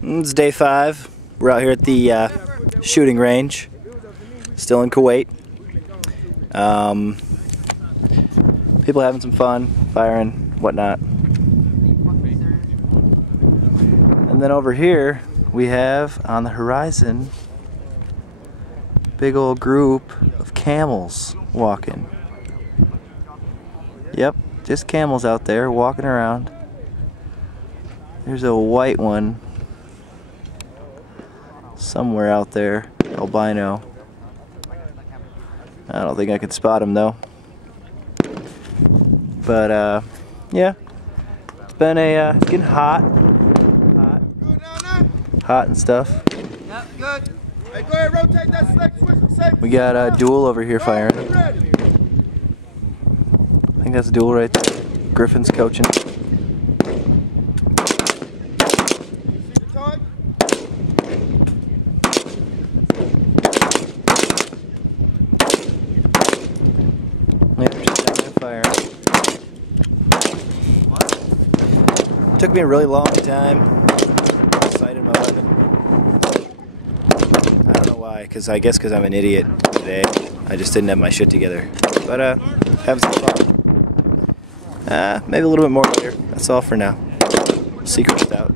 It's day 5. We're out here at the shooting range, still in Kuwait. People having some fun, firing, whatnot. And then over here we have on the horizon big old group of camels walking. Yep, just camels out there walking around. There's a white one somewhere out there, albino. I don't think I can spot him though. But yeah, it's been it's getting hot and stuff. Yeah, good. Hey, go ahead, rotate that select switch to safety. We got Duel over here firing. I think that's Duel right there. Griffin's coaching. Yep, just down there firing. Took me a really long time. Sighted my weapon. I don't know why, I guess because I'm an idiot today. I just didn't have my shit together. But having some fun. Maybe a little bit more later. That's all for now. Secret's out.